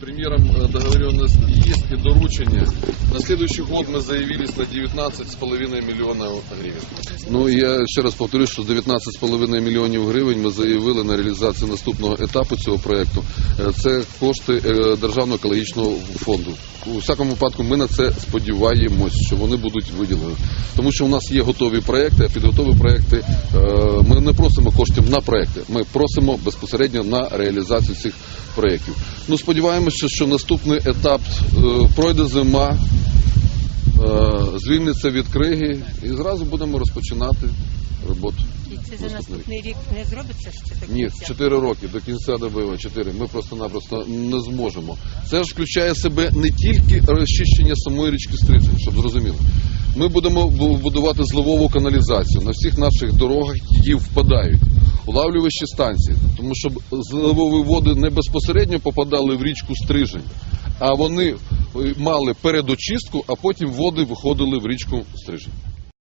Премьером э, договоренность есть и доручение. На следующий год мы заявились на 19,5 миллионов гривен. Ну, я ще раз повторю, що 19,5 мільйонів гривень ми заявили на реалізацію наступного етапу цього проекту. Е, Це кошти е, Державного екологічного фонду. У всякому випадку ми на це сподіваємось, що вони будуть виділені. Тому що у нас є готові проекти, а під готові проекти е, ми не просимо коштів на проекти. Ми просимо безпосередньо на реалізацію цих проєктів. Ну, сподіваємося, що наступний етап е, пройде зима, е, звільниться від криги і зразу будемо розпочинати роботу. І це за Наступний рік не зробиться ще до Ні? 4 роки до кінця доби 4. Ми просто-напросто не зможемо. Це ж включає в себе не тільки розчищення самої річки Стрицин, щоб зрозуміло. Ми будемо будувати зливову каналізацію на всіх наших дорогах, які впадають. Улавлювачі станції, тому що зливові води не безпосередньо попадали в річку Стрижень, а вони е, мали передочистку, а потім води виходили в річку Стрижень.